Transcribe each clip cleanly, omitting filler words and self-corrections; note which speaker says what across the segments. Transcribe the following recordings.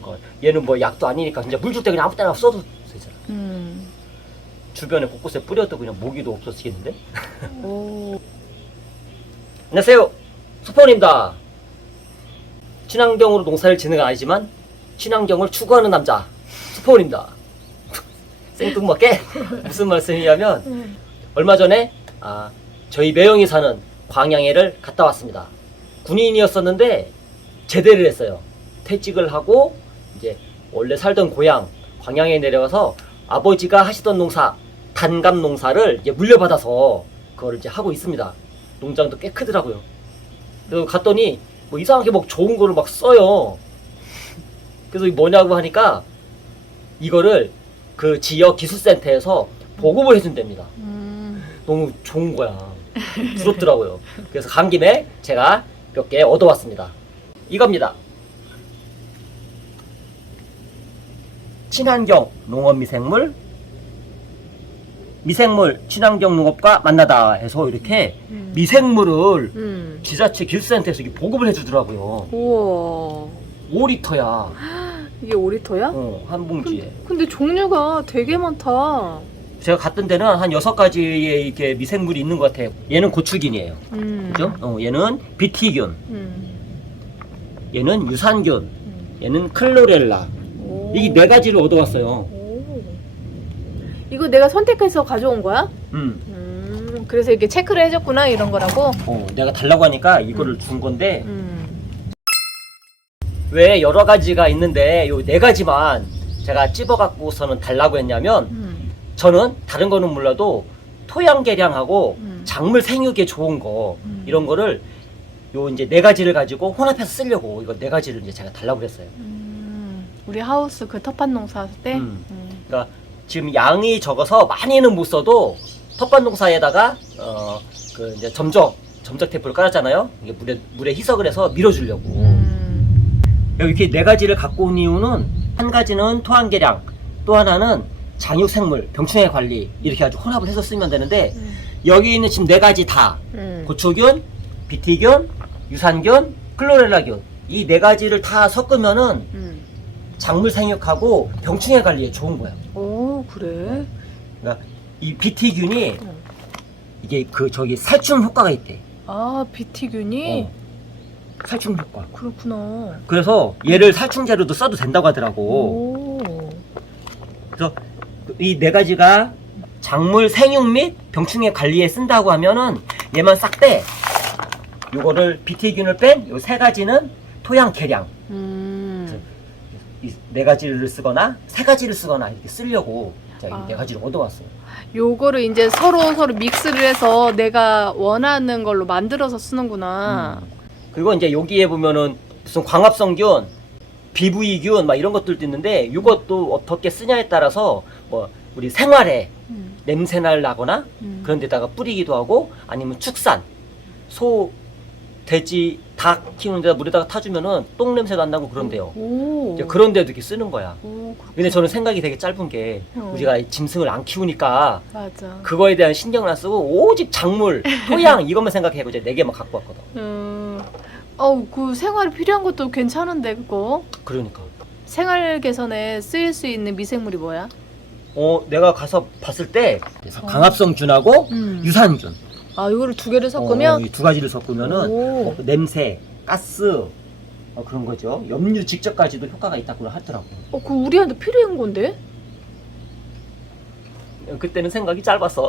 Speaker 1: 그러니까 얘는 뭐 약도 아니니까 진짜 물 줄 때 그냥 아무 때나 써도 되잖아. 주변에 곳곳에 뿌려도 그냥 모기도 없어지겠는데?
Speaker 2: 오.
Speaker 1: 안녕하세요, 수포원입니다. 친환경으로 농사를 짓는 건 아니지만 친환경을 추구하는 남자 수포원입니다. 생뚱맞게 무슨 말씀이냐면 얼마 전에 저희 매형이 사는 광양에를 갔다 왔습니다. 군인이었었는데 제대를 했어요. 퇴직을 하고 이제 원래 살던 고향 광양에 내려가서 아버지가 하시던 농사 단감 농사를 이제 물려받아서 그걸 이제 하고 있습니다. 농장도 꽤 크더라고요. 그래서 갔더니 뭐 이상하게 막 좋은 거를 막 써요. 그래서 뭐냐고 하니까 이거를 그 지역 기술센터에서 보급을 해준답니다. 너무 좋은 거야. 부럽더라고요. 그래서 간 김에 제가 몇 개 얻어왔습니다. 이겁니다. 친환경 농업 미생물 친환경 농업과 만나다 해서 이렇게 미생물을 지자체 기술센터에서 이렇게 보급을 해주더라고요.
Speaker 2: 우와.
Speaker 1: 5리터야.
Speaker 2: 이게 5리터야?
Speaker 1: 한 봉지에.
Speaker 2: 근데 종류가 되게 많다.
Speaker 1: 제가 갔던 데는 한 6가지의 이렇게 미생물이 있는 것 같아요. 얘는 고추균이에요. 그죠? 얘는 비티균. 얘는 유산균. 얘는 클로렐라.
Speaker 2: 오.
Speaker 1: 이게 4가지를 얻어왔어요.
Speaker 2: 오. 이거 내가 선택해서 가져온 거야? 그래서 이렇게 체크를 해줬구나 이런 거라고?
Speaker 1: 내가 달라고 하니까 이거를 준 건데 왜 여러 가지가 있는데 요 4가지만 제가 찝어갖고서는 달라고 했냐면 저는 다른 거는 몰라도 토양 개량하고 작물 생육에 좋은 거 이런 거를 요 이제 4가지를 가지고 혼합해서 쓰려고 이거 4가지를 이제 제가 달라고 그랬어요.
Speaker 2: 우리 하우스 그 텃밭 농사 할 때?
Speaker 1: 그러니까 지금 양이 적어서 많이는 못 써도 텃밭 농사에다가 그 이제 점적 테이프를 깔았잖아요. 이게 물에 희석을 해서 밀어주려고. 이렇게 4가지를 갖고 온 이유는 한 가지는 토양 개량, 또 하나는 장육 생물, 병충해 관리 이렇게 아주 혼합을 해서 쓰면 되는데 여기 있는 지금 4가지 다 고초균, 비티균, 유산균, 클로렐라균 이 4가지를 다 섞으면은 작물 생육하고 병충해 관리에 좋은 거야.
Speaker 2: 오, 그래?
Speaker 1: 그러니까 이 비티균이 이게 그 저기 살충 효과가 있대.
Speaker 2: 아, 비티균이?
Speaker 1: 살충 효과.
Speaker 2: 그렇구나.
Speaker 1: 그래서 얘를 살충제로도 써도 된다고 하더라고.
Speaker 2: 오.
Speaker 1: 그래서 이 4가지가 작물 생육 및 병충해 관리에 쓴다고 하면은 얘만 싹 떼. 요거를 비티균을 뺀 요 3가지는 토양 개량. 이 4가지를 쓰거나 3가지를 쓰거나 이렇게 쓰려고 제가 이 4가지를 얻어왔어요.
Speaker 2: 요거를 이제 서로 믹스를 해서 내가 원하는 걸로 만들어서 쓰는구나.
Speaker 1: 그리고 이제 여기에 보면은 무슨 광합성균, BV균 막 이런 것들도 있는데 이것도 어떻게 쓰냐에 따라서 뭐 우리 생활에 냄새날 나거나 그런 데다가 뿌리기도 하고 아니면 축산, 소, 돼지, 닭 키우는 데다 물에다가 타주면은 똥 냄새도 안 나고 그런데요. 이제 그런 데도 이렇게 쓰는 거야. 근데 저는 생각이 되게 짧은 게 우리가 짐승을 안 키우니까
Speaker 2: 맞아.
Speaker 1: 그거에 대한 신경을 안 쓰고 오직 작물, 토양 이것만 생각해고 이제 4개만 갖고 왔거든.
Speaker 2: 그 생활에 필요한 것도 괜찮은데 그거?
Speaker 1: 그러니까.
Speaker 2: 생활 개선에 쓰일 수 있는 미생물이 뭐야?
Speaker 1: 내가 가서 봤을 때 광합성균하고 유산균.
Speaker 2: 이거를 2개를 섞으면?
Speaker 1: 이 2가지를 섞으면은 냄새, 가스 그런 거죠. 염류 직접까지도 효과가 있다고 하더라고.
Speaker 2: 그거 우리한테 필요한 건데?
Speaker 1: 그때는 생각이 짧았어.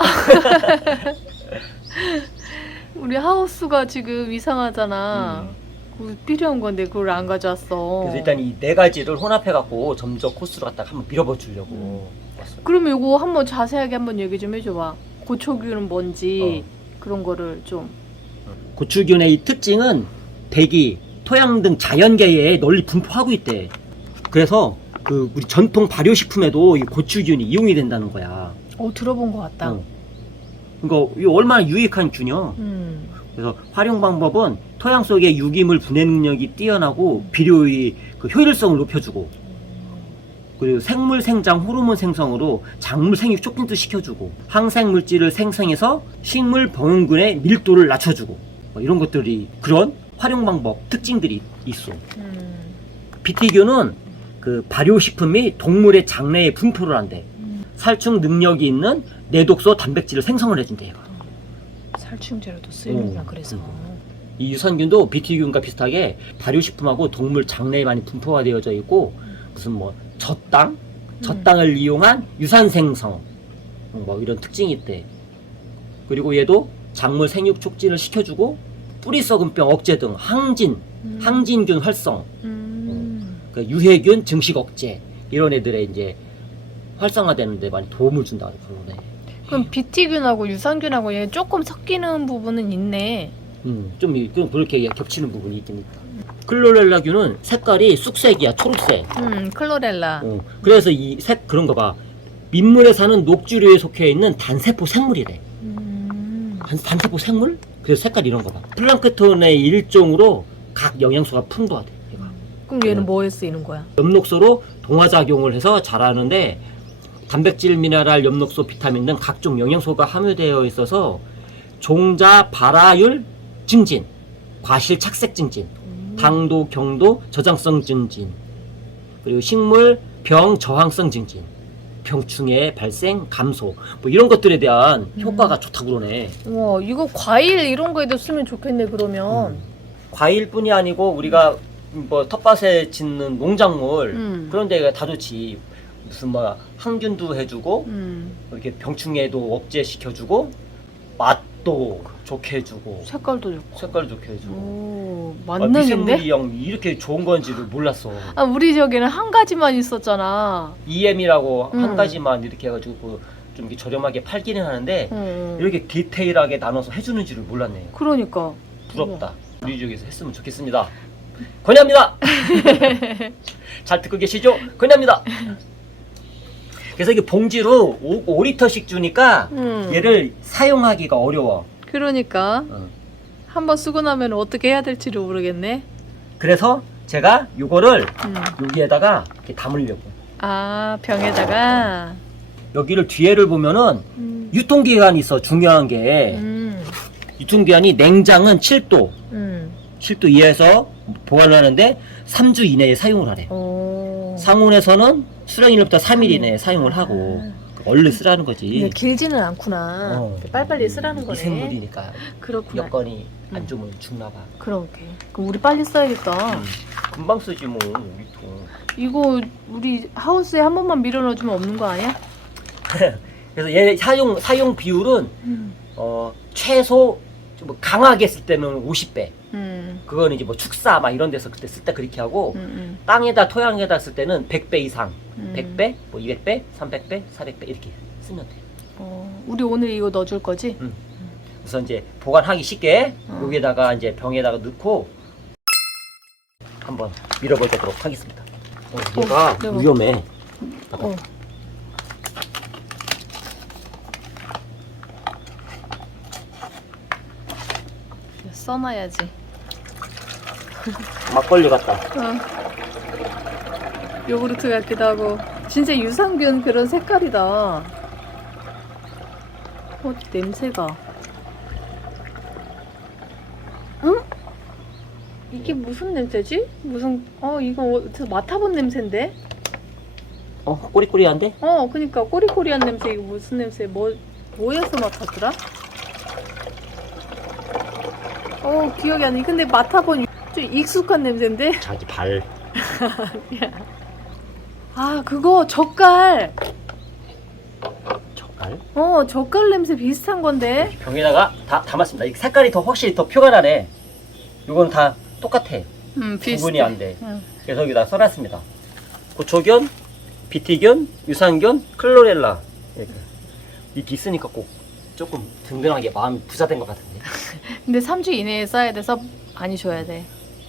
Speaker 2: 우리 하우스가 지금 이상하잖아. 그거 필요한 건데 그걸 안 가져왔어.
Speaker 1: 그래서 일단 이 4가지를 혼합해갖고 점적 코스로 갖다가 한번 밀어봐 주려고 왔어요.
Speaker 2: 그러면 이거 한번 자세하게 한번 얘기 좀 해줘봐. 고초균은 뭔지 그런 거를 좀.
Speaker 1: 고추균의 이 특징은 대기, 토양 등 자연계에 널리 분포하고 있대. 그래서 그 우리 전통 발효식품에도 이 고추균이 이용이 된다는 거야.
Speaker 2: 들어본 것 같다.
Speaker 1: 그러니까 이게 얼마나 유익한 균이야. 그래서 활용 방법은 토양 속의 유기물 분해 능력이 뛰어나고 비료의 그 효율성을 높여주고, 그리고 생물 생장 호르몬 생성으로 작물 생육 촉진도 시켜주고, 항생 물질을 생성해서 식물 병원군의 밀도를 낮춰주고, 뭐 이런 것들이 그런 활용 방법 특징들이 있어. 비티균은 그 발효식품이 동물의 장내에 분포를 한대. 살충 능력이 있는 내독소 단백질을 생성을 해준대. 얘가.
Speaker 2: 살충제로도 쓰이는구나. 그래서.
Speaker 1: 이 유산균도 BT균과 비슷하게 발효식품하고 동물 장내에 많이 분포가 되어져 있고 무슨 뭐 젖당을 이용한 유산 생성 뭐 이런 특징이 있대. 그리고 얘도 작물 생육 촉진을 시켜주고 뿌리 썩은 병 억제 등 항진균 활성, 그 유해균 증식 억제 이런 애들의 이제 활성화되는데 많이 도움을 준다 그러네.
Speaker 2: 그럼 BT균하고 유산균하고 얘 조금 섞이는 부분은 있네.
Speaker 1: 좀 그렇게 겹치는 부분이 있긴 있다. 클로렐라균은 색깔이 쑥색이야, 초록색.
Speaker 2: 클로렐라.
Speaker 1: 그래서 이 색 그런 거 봐. 민물에 사는 녹주류에 속해 있는 단세포 생물이래. 단세포 생물? 그래서 색깔 이런 거 봐. 플랑크톤의 일종으로 각 영양소가 풍부하대. 얘가.
Speaker 2: 그럼 얘는 뭐에 쓰이는 거야?
Speaker 1: 엽록소로 동화작용을 해서 자라는데 단백질, 미네랄, 엽록소, 비타민 등 각종 영양소가 함유되어 있어서 종자 발화율 증진, 과실 착색 증진, 당도, 경도, 저장성 증진, 그리고 식물 병 저항성 증진, 병충해 발생 감소, 뭐 이런 것들에 대한 효과가 좋다고 그러네.
Speaker 2: 와, 이거 과일 이런 거에도 쓰면 좋겠네. 그러면.
Speaker 1: 과일뿐이 아니고 우리가 뭐 텃밭에 짓는 농작물 그런 데가 다 좋지. 무슨 뭐 항균도 해주고 이렇게 병충해도 억제시켜주고 맛도 좋게 해주고
Speaker 2: 색깔도 좋고.
Speaker 1: 색깔 좋게 해주고.
Speaker 2: 오,
Speaker 1: 아,
Speaker 2: 만능인데?
Speaker 1: 미생물이 이렇게 좋은 건지를 몰랐어.
Speaker 2: 아, 우리 저기는 한 가지만 있었잖아.
Speaker 1: EM이라고 한 가지만 이렇게 해가지고 좀 이렇게 저렴하게 팔기는 하는데 이렇게 디테일하게 나눠서 해주는 줄을 몰랐네.
Speaker 2: 그러니까.
Speaker 1: 부럽다. 우리 지역에서 했으면 좋겠습니다. 권유합니다. 잘 듣고 계시죠? 권유합니다. 그래서 이게 봉지로 5리터씩 주니까 얘를 사용하기가 어려워.
Speaker 2: 그러니까 한번 쓰고 나면 어떻게 해야 될지를 모르겠네.
Speaker 1: 그래서 제가 요거를 여기에다가 이렇게 담으려고.
Speaker 2: 아, 병에다가.
Speaker 1: 여기를 뒤에를 보면은 유통기한이 있어. 중요한 게 유통기한이 냉장은 7도 7도 이하에서 보관을 하는데 3주 이내에 사용을 하래. 상온에서는 수량일로부터 3일 이내에 사용을 하고 얼른 쓰라는 거지.
Speaker 2: 근데 길지는 않구나. 빨리빨리 쓰라는 거네.
Speaker 1: 미생물이니까
Speaker 2: 그렇구나.
Speaker 1: 여건이 안 좋으면 죽나 봐.
Speaker 2: 그러게. 그럼 우리 빨리 써야겠다.
Speaker 1: 금방 쓰지 뭐. 우리통.
Speaker 2: 이거 우리 하우스에 한 번만 밀어 넣어주면 없는 거 아니야?
Speaker 1: 그래서 얘 사용 비율은 최소 좀 강하게 쓸 때는 50배. 그거는 이제 뭐 축사 막 이런 데서 그때 쓸 때 그렇게 하고 땅에다 토양에다 쓸 때는 100배 이상, 100배, 뭐 200배, 300배, 400배 이렇게 쓰면 돼.
Speaker 2: 우리 오늘 이거 넣어줄 거지?
Speaker 1: 그래서 이제 보관하기 쉽게 여기에다가 이제 병에다가 넣고 한번 밀어보도록 하겠습니다. 얘가
Speaker 2: 내가.
Speaker 1: 위험해.
Speaker 2: 써놔야지.
Speaker 1: 막걸리 같다.
Speaker 2: 요구르트 같기도 하고. 진짜 유산균 그런 색깔이다. 냄새가. 응? 이게 무슨 냄새지? 이거 어디서 맡아본 냄새인데?
Speaker 1: 꼬리꼬리한데?
Speaker 2: 그니까 꼬리꼬리한 냄새. 이거 무슨 냄새? 뭐에서 맡았더라? 기억이 안 나. 근데 맡아본 좀 익숙한 냄새인데?
Speaker 1: 자기 발.
Speaker 2: 아, 그거 젓갈.
Speaker 1: 젓갈?
Speaker 2: 젓갈 냄새 비슷한 건데?
Speaker 1: 병에다가 다 담았습니다. 이 색깔이 더 확실히 더 표가 나네. 이건 다 똑같아. 구분이 안 돼. 그래서 여기다 써놨습니다. 고초균, 비티균, 유산균, 클로렐라. 이렇게 있으니까 꼭 조금 든든하게 마음이 부자된 것 같은데.
Speaker 2: 근데 3주 이내에 써야 돼서 많이 줘야 돼.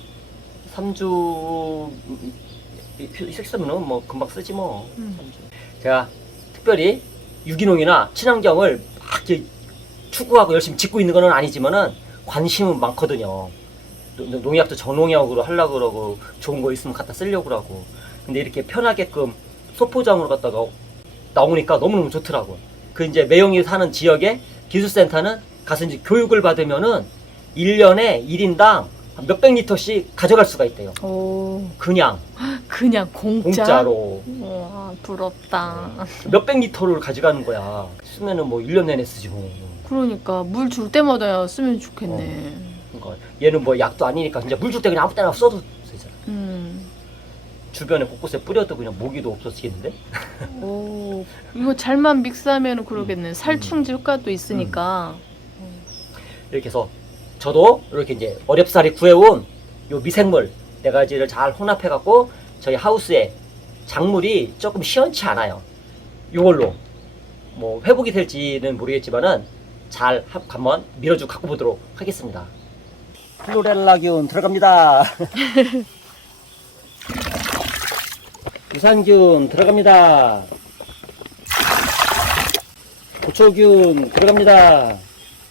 Speaker 1: 3주 있으면은 뭐 금방 쓰지 뭐. 3주. 제가 특별히 유기농이나 친환경을 막 이렇게 추구하고 열심히 짓고 있는 건 아니지만은 관심은 많거든요. 농약도 저농약으로 하려고 그러고 좋은 거 있으면 갖다 쓰려고 그러고. 근데 이렇게 편하게끔 소포장으로 갖다가 나오니까 너무너무 좋더라고. 그 이제 매형이 사는 지역에 기술센터는 가서 이제 교육을 받으면은 1년에 1인당 몇백 리터씩 가져갈 수가 있대요.
Speaker 2: 오,
Speaker 1: 그냥
Speaker 2: 그냥 공짜?
Speaker 1: 공짜로
Speaker 2: 와, 부럽다.
Speaker 1: 몇백 리터를 가져가는 거야. 쓰면은 뭐 1년 내내 쓰지 뭐.
Speaker 2: 그러니까 물 줄 때마다 쓰면 좋겠네.
Speaker 1: 그러니까 얘는 뭐 약도 아니니까 진짜 물 줄 때 그냥 아무 때나 써도 되잖아. 주변에 곳곳에 뿌려도 그냥 모기도 없어지겠는데?
Speaker 2: 오, 이거 잘만 믹스하면 그러겠네. 살충제 효과도 있으니까.
Speaker 1: 이렇게 해서 저도 이렇게 이제 어렵사리 구해온 요 미생물 4가지를 잘 혼합해갖고 저희 하우스에 작물이 조금 시원치 않아요. 요걸로 뭐 회복이 될지는 모르겠지만은 잘 한번 밀어주고 갖고 보도록 하겠습니다. 클로렐라균 들어갑니다. 유산균 들어갑니다. 고초균 들어갑니다.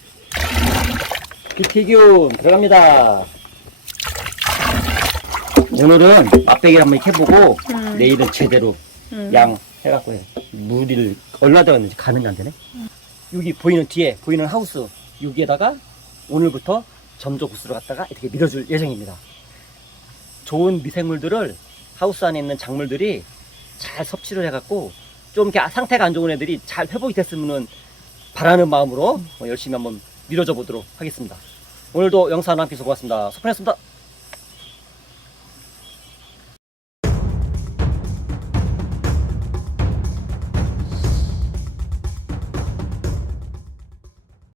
Speaker 1: 비티균 들어갑니다. 오늘은 맛배기를 한번 이렇게 해보고 내일은 제대로 양 해갖고 해. 물을 얼마 들어갔는지 가늠이 안 되네. 여기 보이는 뒤에 보이는 하우스 여기에다가 오늘부터 점조구스를 갖다가 이렇게 밀어줄 예정입니다. 좋은 미생물들을 하우스 안에 있는 작물들이 잘 섭취를 해갖고 좀 이렇게 상태가 안 좋은 애들이 잘 회복이 됐으면 바라는 마음으로 열심히 한번 밀어줘 보도록 하겠습니다. 오늘도 영상 함께 해주셔서 고맙습니다. 소판했습니다.